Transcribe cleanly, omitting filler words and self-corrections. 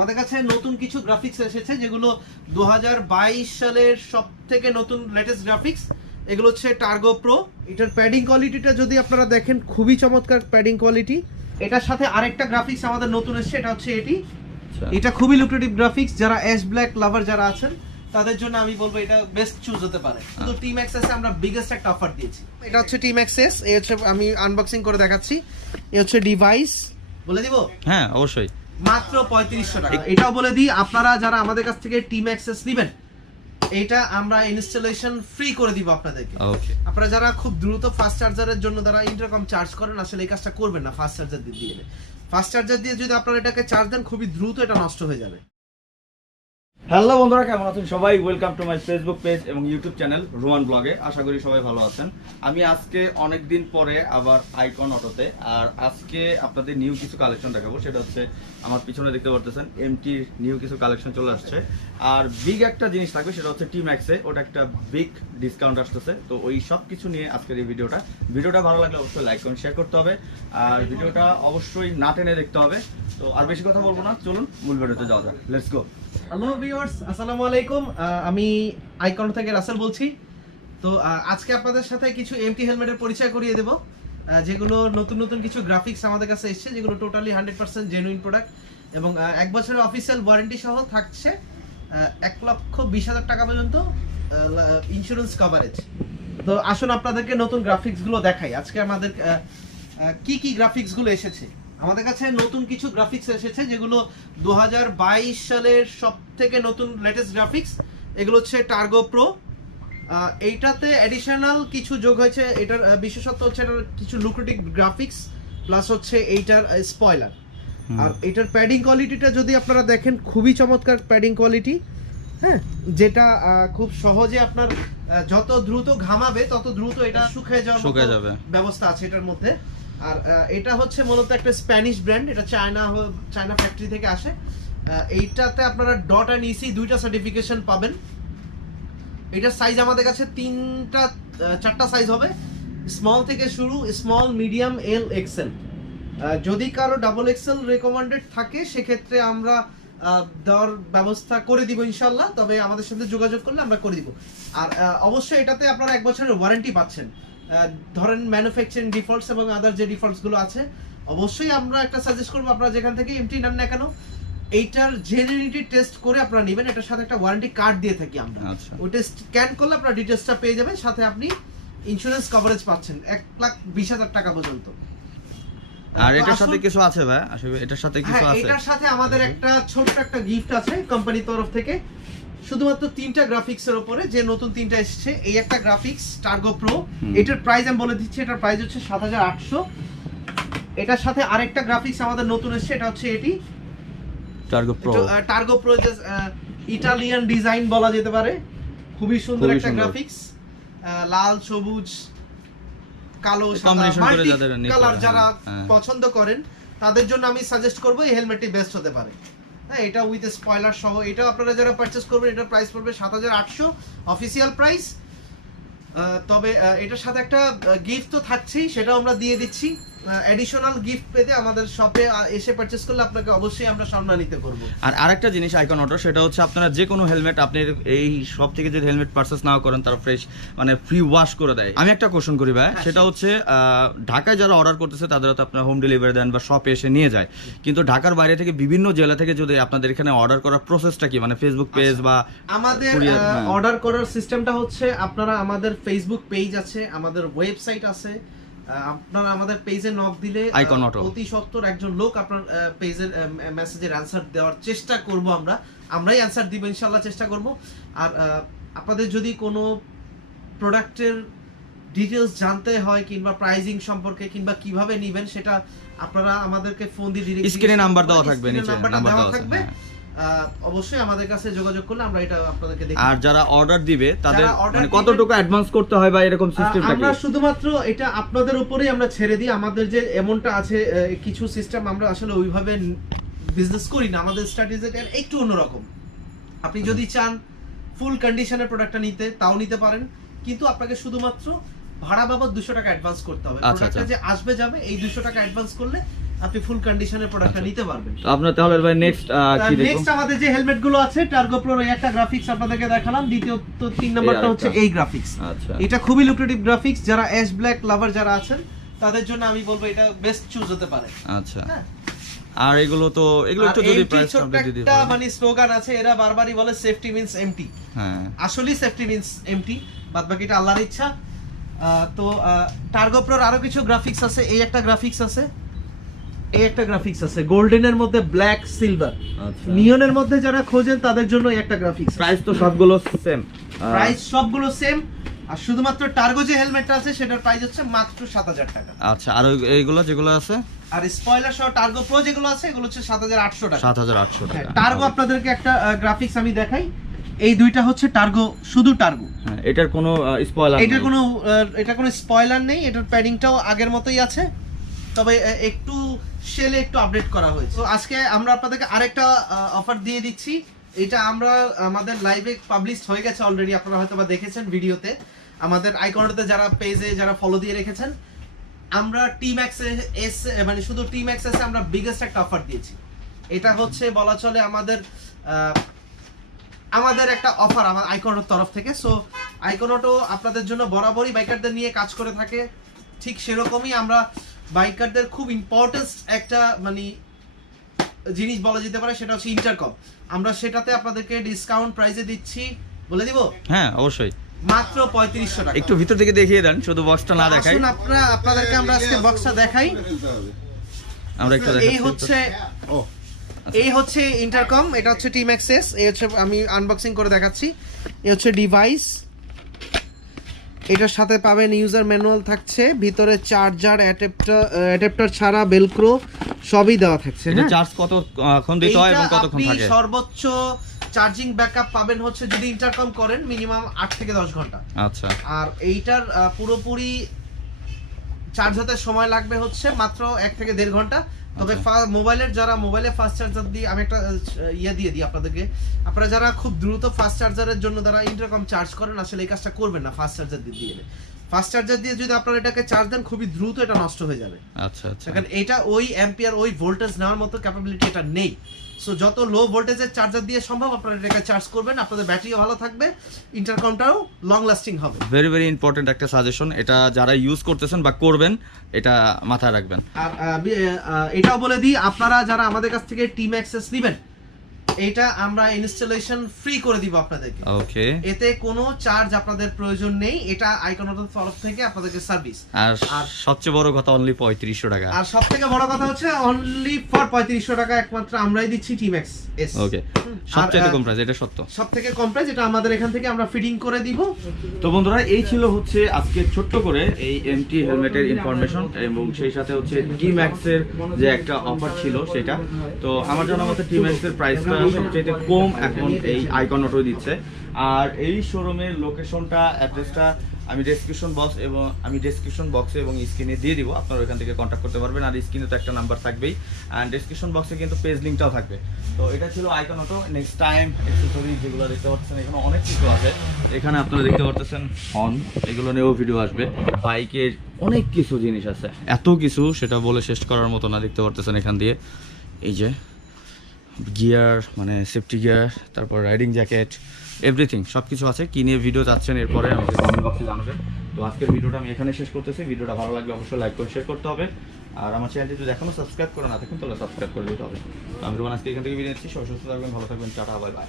আমাদের কাছে নতুন কিছু গ্রাফিক্স এসেছে যেগুলো 2022 সালের সবথেকে নতুন লেটেস্ট গ্রাফিক্স। এগুলো হচ্ছে টার্গো প্রো। এটার প্যাডিং কোয়ালিটিটা যদি আপনারা দেখেন খুবই চমৎকার প্যাডিং কোয়ালিটি। এটার সাথে আরেকটা গ্রাফিক্স আমাদের নতুন এসেছে, এটা হচ্ছে এটা খুবই লুক্রেটিভ গ্রাফিক্স। যারা অ্যাশ ব্ল্যাক লাভার যারা আছেন তাদের জন্য আমি বলবো এটা বেস্ট চুজ হতে পারে। কিন্তু Tmax-s এ আমরা বিগেস্ট একটা অফার দিয়েছি। এটা হচ্ছে Tmax-s, এই হচ্ছে আমি আনবক্সিং করে দেখাচ্ছি। এই হচ্ছে ডিভাইস, বলে দিব? হ্যাঁ অবশ্যই, মাত্র 3500 টাকা। এটাও বলে দিই, আপনারা যারা আমাদের কাছ থেকে Tmax-s নেবেন এটা আমরা ইনস্টলেশন ফ্রি করে দিব আপনাদেরকে। ওকে, আপনারা যারা খুব দ্রুত ফাস্ট চার্জারের জন্য যারা ইন্টারকম চার্জ করেন, আসলে এই কাজটা করবেন না। ফাস্ট চার্জার দিয়ে ফাস্ট চার্জার দিয়ে যদি আপনারা এটাকে চার্জ দেন খুবই দ্রুত এটা নষ্ট হয়ে যাবে। হ্যালো বন্ধুরা, কেমন আছেন সবাই? Welcome to my Facebook page এবং ইউটিউব চ্যানেল রুমান ব্লগে। আশা করি সবাই ভালো আছেন। আমি আজকে অনেক দিন পরে আবার আইকন অটোতে, আর আজকে আপনাদের নিউ কিছু কালেকশন দেখাবো। সেটা হচ্ছে আমার পিছনে দেখতে পারতেছেন এমটির নিউ কিছু কালেকশন চলে আসছে। আর বিগ একটা জিনিস থাকবে, সেটা হচ্ছে Tmax-এ ওটা একটা বিগ ডিসকাউন্ট আসতেছে। তো ওই সব কিছু নিয়ে আজকের এই ভিডিওটা ভালো লাগলে অবশ্যই লাইক কমেন্ট শেয়ার করতে হবে, আর ভিডিওটা অবশ্যই না টেনে দেখতে হবে। তো আর বেশি কথা বলবো না, চলুন মূল ভিডিওতে যাওয়া যাক। Let's go. হ্যালো ভিউয়ার্স, আসসালামু আলাইকুম। আমি আইকন থেকে রাসেল বলছি। তো আজকে আপনাদের সাথে কিছু এমটি হেলমেটের পরিচয় করিয়ে দেব, যেগুলো নতুন কিছু গ্রাফিক্স আমাদের কাছে এসেছে, যেগুলো টোটালি 100% জেনুইন প্রোডাক্ট এবং 1 বছরের অফিসিয়াল ওয়ারেন্টি সহ থাকছে 1,20,000 টাকা পর্যন্ত ইন্স্যুরেন্স কভারেজ। তো আসুন আপনাদেরকে নতুন গ্রাফিক্সগুলো দেখাই। আজকে আমাদের কি গ্রাফিক্সগুলো এসেছে। আমাদের কাছে নতুন কিছু গ্রাফিক্স এসেছে যেগুলো 2022 সালের সবথেকে নতুন লেটেস্ট গ্রাফিক্স। এগুলো হচ্ছে টার্গো প্রো। এইটাতে অ্যাডিশনাল কিছু যোগ হয়েছে। এটার বিশেষত্ব হচ্ছে এটার কিছু লুক্রেটিভ গ্রাফিক্স প্লাস হচ্ছে এইটার স্পয়লার। আর এটার প্যাডিং কোয়ালিটিটা যদি আপনারা দেখেন খুবই চমৎকার প্যাডিং কোয়ালিটি। হ্যাঁ, যেটা খুব সহজে আপনার যত দ্রুত ঘামাবে তত দ্রুত এটা শুকিয়ে যাবে ব্যবস্থা আছে এটার মধ্যে। আর এটা হচ্ছে মূলত একটা স্প্যানিশ ব্র্যান্ড, এটা চায়না ফ্যাক্টরি থেকে আসে। এইটাতে আপনারা ডট অ্যান্ড ইসি দুইটা সার্টিফিকেশন পাবেন। এটার সাইজ আমাদের কাছে 4টা সাইজ হবে, স্মল থেকে শুরু, স্মল, মিডিয়াম, এল, এক্সেল। যদি কারো ডাবল এক্সেল রেকমেন্ডেড থাকে সেক্ষেত্রে আমরা দেওয়ার ব্যবস্থা করে দিব ইনশাল্লাহ। তবে আমাদের সাথে যোগাযোগ করলে আমরা করে দিব। আর অবশ্যই এটাতে আপনারা 1 বছরের ওয়ারেন্টি পাচ্ছেন। ধরেন ম্যানুফ্যাকচারিং ডিফল্টস এবং আদার যে ডিফল্টস গুলো আছে, অবশ্যই আমরা একটা সাজেস্ট করবো আপনারা যেখান থেকে এমটি নেন না কেন এইটার জেনুইনিটি টেস্ট করে আপনারা নেবেন। এটার সাথে একটা ওয়ারেন্টি কার্ড দিয়ে থাকি আমরা। ওটা স্ক্যান করলে আপনারা ডিটেইলসটা পেয়ে যাবেন, সাথে আপনি ইন্স্যুরেন্স কভারেজ পাচ্ছেন 1,20,000 টাকা পর্যন্ত। আর এটার সাথে কিছু আছে ভাই? আসলে এটার সাথে কিছু আছে। এটার সাথে আমাদের একটা ছোট্ট একটা গিফট আছে কোম্পানির তরফ থেকে, শুধুমাত্র 3টা গ্রাফিক্সের উপরে, যে নতুন 3টা এসেছে। এই একটা গ্রাফিক্স টার্গো প্রো, এটার প্রাইস আমি বলে দিচ্ছি। এটার প্রাইস হচ্ছে 7,800। এটার সাথে আরেকটা গ্রাফিক্স আমাদের নতুন এসেছে, এটা হচ্ছে টার্গো প্রো যে ইটালিয়ান ডিজাইন বলা যেতে পারে। খুবই সুন্দর একটা গ্রাফিক্স, লাল, সবুজ, কালো, কালার যারা পছন্দ করেন তাদের জন্য আমি সাজেস্ট করব এই হেলমেটটি বেস্ট হতে পারে। হ্যাঁ, এটা উইথ স্পয়লার সহ। এটা আপনারা যারা পারচেজ করবেন এটার প্রাইস পড়বে 7,800 অফিসিয়াল প্রাইস। তবে এটার সাথে একটা গিফট তো থাকছেই, সেটাও আমরা দিয়ে দিচ্ছি। অ্যাডিশনাল গিফট পেতে আমাদের শপে এসে পারচেজ করলে আপনাকে অবশ্যই আমরা সম্মানিত করব। আর আরেকটা জিনিস আইকন অটো, সেটা হচ্ছে আপনারা যে কোনো হেলমেট আপনি এই শপ থেকে যদি হেলমেট পারচেজ নাও করেন তারা ফ্রেশ মানে ফ্রি ওয়াশ করে দেয়। আমি একটা কোশ্চেন করি ভাই, সেটা হচ্ছে ঢাকায় যারা অর্ডার করতেছে তাদের তো আপনারা হোম ডেলিভারি দেন বা শপে এসে নিয়ে যায়, কিন্তু ঢাকার বাইরে থেকে বিভিন্ন জেলা থেকে যদি আপনাদের এখানে অর্ডার করার প্রসেসটা কি? মানে ফেসবুক পেজ বা আমাদের অর্ডার করার সিস্টেমটা হচ্ছে, আপনারা আমাদের ফেসবুক পেজ আছে, আমাদের ওয়েবসাইট আছে। আপনারা আমাদের পেজে নক দিলে অতি সত্বর একজন লোক আপনার পেজের মেসেজের অ্যানসার দেওয়ার চেষ্টা করব। আমরাই অ্যানসার দিব ইনশাআল্লাহ, চেষ্টা করব। আর আপনাদের যদি কোনো প্রোডাক্টের ডিটেইলস জানতে হয় কিংবা প্রাইসিং সম্পর্কে কিংবা কিভাবে নেবেন, সেটা আপনারা আমাদেরকে ফোন দিয়ে স্ক্রিনে নাম্বার দেওয়া থাকবে, নিচে নাম্বার দেওয়া থাকবে। অবশ্যই আমাদের কাছে যোগাযোগ করলে আমরা এটা আপনাদেরকে দেখাবো। আর যারা অর্ডার দিবে তাদের মানে কতটুকু অ্যাডভান্স করতে হয় বা এরকম সিস্টেমটা কি? আমরা শুধুমাত্র এটা আপনাদের উপরেই আমরা ছেড়ে দিই। আমাদের যে এমনটা আছে কিছু সিস্টেম আমরা আসলে ওইভাবে বিজনেস করি না, আমাদের স্ট্র্যাটেজিটা একটু অন্যরকম। আপনি যদি চান ফুল কন্ডিশনের প্রোডাক্টটা নিতে তাও নিতে পারেন, কিন্তু আপনাকে শুধুমাত্র ভাড়া বাবদ 200 টাকা অ্যাডভান্স করতে হবে। প্রোডাক্টটা যে আসবে যাবে এই 200 টাকা অ্যাডভান্স করলে আপনি ফুল কন্ডিশনের প্রোডাক্টটা নিতে পারবেন। তো আপনার তাহলে ভাই নেক্সট কি দেখব? নেক্সট আমাদের যে হেলমেট গুলো আছে টার্গো প্রোর একটা গ্রাফিক্স আপনাদেরকে দেখালাম, দ্বিতীয় তো 3 নাম্বারটা হচ্ছে এই গ্রাফিক্স। আচ্ছা, এটা খুবই লুক্রেটিভ গ্রাফিক্স, যারা অ্যাশ ব্ল্যাক লাভার যারা আছেন তাদের জন্য আমি বলবো এটা বেস্ট চুজ হতে পারে। আচ্ছা, আর এগুলো একটু যদি প্রাইস আপডেট দিয়ে দিবেন। মানে স্লোগান আছে, এরা বারবারই বলে সেফটি মিন্স এমটি। হ্যাঁ, আসলেই সেফটি মিন্স এমটি, বাদ বাকিটা আল্লাহর ইচ্ছা। তো টার্গো প্রোর আরো কিছু গ্রাফিক্স আছে, এই একটা গ্রাফিক্স আছে, এই একটা গ্রাফিক্স আছে গোল্ডেনের মধ্যে ব্ল্যাক সিলভার, নিয়নের মধ্যে যারা খোঁজেন তাদের জন্য এই একটা গ্রাফিক্স। প্রাইস তো সবগুলো সেম, প্রাইস সবগুলো সেম, আর শুধুমাত্র টার্গো যে হেলমেটটা আছে সেটার প্রাইস হচ্ছে মাত্র 7000 টাকা। আচ্ছা, আর এইগুলো যেগুলো আছে, আর স্পয়লার সহ টার্গো প্রো যেগুলো আছে এগুলো হচ্ছে 7800 টাকা। 7800 টাকা। টার্গো আপনাদেরকে একটা গ্রাফিক্স আমি দেখাই, এই দুইটা হচ্ছে টার্গো, শুধু টার্গো। হ্যাঁ, এটার কোনো স্পয়লার নেই, এটা কোনো স্পয়লার নেই, এটার প্যাডিংটাও আগের মতোই আছে, তবে একটু শেলে একটু আপডেট করা হয়েছে। তো আজকে আমরা আপনাদেরকে আরেকটা অফার দিয়ে দিচ্ছি, এটা আমরা আমাদের লাইভে পাবলিশ হয়ে গেছে অলরেডি, আপনারা হয়তো বা দেখেছেন ভিডিওতে, আমাদের আইকনতে যারা পেজে যারা ফলো দিয়ে রেখেছেন। আমরা Tmax-s মানে শুধু Tmax-s আমরা বিগেস্ট একটা অফার দিয়েছি। এটা হচ্ছে বলা চলে আমাদের একটা অফার আমার আইকনের তরফ থেকে। সো আইকনটো আপনাদের জন্য বরাবরই বাইকারদের নিয়ে কাজ করে থাকে, ঠিক সেরকমই আমরা বাইকারদের খুব ইম্পর্টেন্স একটা মানে জিনিস বলা যেতে পারে, সেটা হচ্ছে ইন্টারকম। আমরা সেটাতে আপনাদেরকে ডিসকাউন্ট প্রাইসে দিচ্ছি, বলে দিব? হ্যাঁ, অবশ্যই, মাত্র 3500 টাকা। একটু ভিতর থেকে দেখিয়ে দেন, শুধু বক্সটা না দেখাই। আসুন আপনাদেরকে আমরা আজকে বক্সটা দেখাই। আমরা একটু দেখাই। এই হচ্ছে ইন্টারকম, এটা হচ্ছে Tmax-s, এই হচ্ছে আমি আনবক্সিং করে দেখাচ্ছি। এই হচ্ছে ডিভাইস, এটার সাথে পাবেন ইউজার ম্যানুয়াল থাকছে, ভিতরে চার্জার, অ্যাডাপ্টার ছাড়া বেলক্রো সবই দেওয়া থাকছে। এটা চার্জ কতক্ষণ দিতে হয় এবং কতক্ষণ থাকে? আপনি সর্বোচ্চ চার্জিং ব্যাকআপ পাবেন হচ্ছে যদি ইন্টারকম করেন মিনিমাম 8 থেকে 10 ঘন্টা। আচ্ছা, আর এইটার পুরোপুরি চার্জ হতে সময় লাগবে হচ্ছে মাত্র 1 থেকে 1.5 ঘন্টা। তবে মোবাইলের যারা মোবাইলে ফাস্ট চার্জার দিয়ে, আমি একটা দিয়ে দিই আপনাদেরকে, আপনারা যারা খুব দ্রুত ফাস্ট চার্জারের জন্য যারা ইন্টারকম চার্জ করেন, আসলে এই কাজটা করবেন না। ফাস্ট চার্জার দিয়ে ফাস্ট চার্জার দিয়ে যদি আপনারা এটাকে চার্জ দেন, খুবই দ্রুত এটা নষ্ট হয়ে যাবে। আচ্ছা আচ্ছা, কারণ এটা ওই অ্যাম্পিয়ার ওই ভোল্টেজ নেওয়ার মতো ক্যাপাবিলিটি এটা নেই। সো যত লো ভোল্টেজের চার্জার দিয়ে সম্ভব আপনারা এটাকে চার্জ করবেন, আপনাদের ব্যাটারিও ভালো থাকবে, ইন্টারকমটাও লং লাস্টিং হবে। ভেরি ভেরি ইম্পর্টেন্ট একটা সাজেশন, এটা যারা ইউজ করতেছেন বা করবেন এটা মাথায় রাখবেন। আর এটাও বলে দিই, আপনারা যারা আমাদের কাছ থেকে Tmax-s নেবেন, এটা আমরা ইনস্টলেশন ফ্রি করে দিব আপনাদেরকে। ওকে, এতে কোনো চার্জ আপনাদের প্রয়োজন নেই, এটা আইকনের তরফ থেকে আপনাদেরকে সার্ভিস। আর সবচেয়ে বড় কথা অনলি 3500 টাকা। আর সবথেকে বড় কথা হচ্ছে অনলি ফর 3500 টাকা একমাত্র আমরাই দিচ্ছি Tmax-s। ওকে, সবচেয়ে কম প্রাইস, এটা সত্য, সবথেকে কম প্রাইস, এটা আমাদের এখান থেকে আমরা ফিটিং করে দিব। তো বন্ধুরা, এই ছিল হচ্ছে আজকে ছোট্ট করে এই এমটি হেলমেটের ইনফরমেশন, এবং সেই সাথে হচ্ছে Tmax-এর যে একটা অফার ছিল সেটা। তো আমার জানা মতে Tmax-এর প্রাইসটা সবচেয়ে কম এখন এই আইকন অটো দিচ্ছে। আর এই শোরুমের লোকেশনটা, অ্যাড্রেসটা আমি ডেসক্রিপশন বক্সে এবং স্ক্রিনে দিয়ে দিব, আপনারা ওইখান থেকে কন্ট্যাক্ট করতে পারবেন। আর স্ক্রিনে তো একটা নাম্বার থাকবেই, অ্যান্ড ডেসক্রিপশন বক্সে কিন্তু পেজ লিঙ্কটাও থাকবে। তো এটা ছিল icon auto. Next time accessories যেগুলো দেখতে পাচ্ছেন, এখানে অনেক কিছু আছে। এখানে আপনারা দেখতে পাচ্ছেন হর্ন, এগুলো নিয়েও ভিডিও আসবে। বাইকের অনেক কিছু জিনিস আছে, এত কিছু সেটা বলে শেষ করার মতো না। দেখতে পাচ্ছেন এখান দিয়ে এই যে গিয়ার, মানে সেফটি গিয়ার, তারপর রাইডিং জ্যাকেট, এভরিথিং সব কিছু আছে। কী নিয়ে ভিডিও চাচ্ছেন এরপরে আমাকে কমেন্ট বক্সে জানাবেন। তো আজকের ভিডিওটা আমি এখানে শেষ করতেছি। ভিডিওটা ভালো লাগলে অবশ্যই লাইক করে শেয়ার করতে হবে। আর আমার চ্যানেলটি যদি এখনও সাবস্ক্রাইব করে না থাকেন তাহলে সাবস্ক্রাইব করে দিতে হবে। তো আমি রোমান আজকে এখান থেকে বিদায় নিচ্ছি। সবাই সুস্থ থাকবেন, ভালো থাকবেন, টাটা, বাই বাই।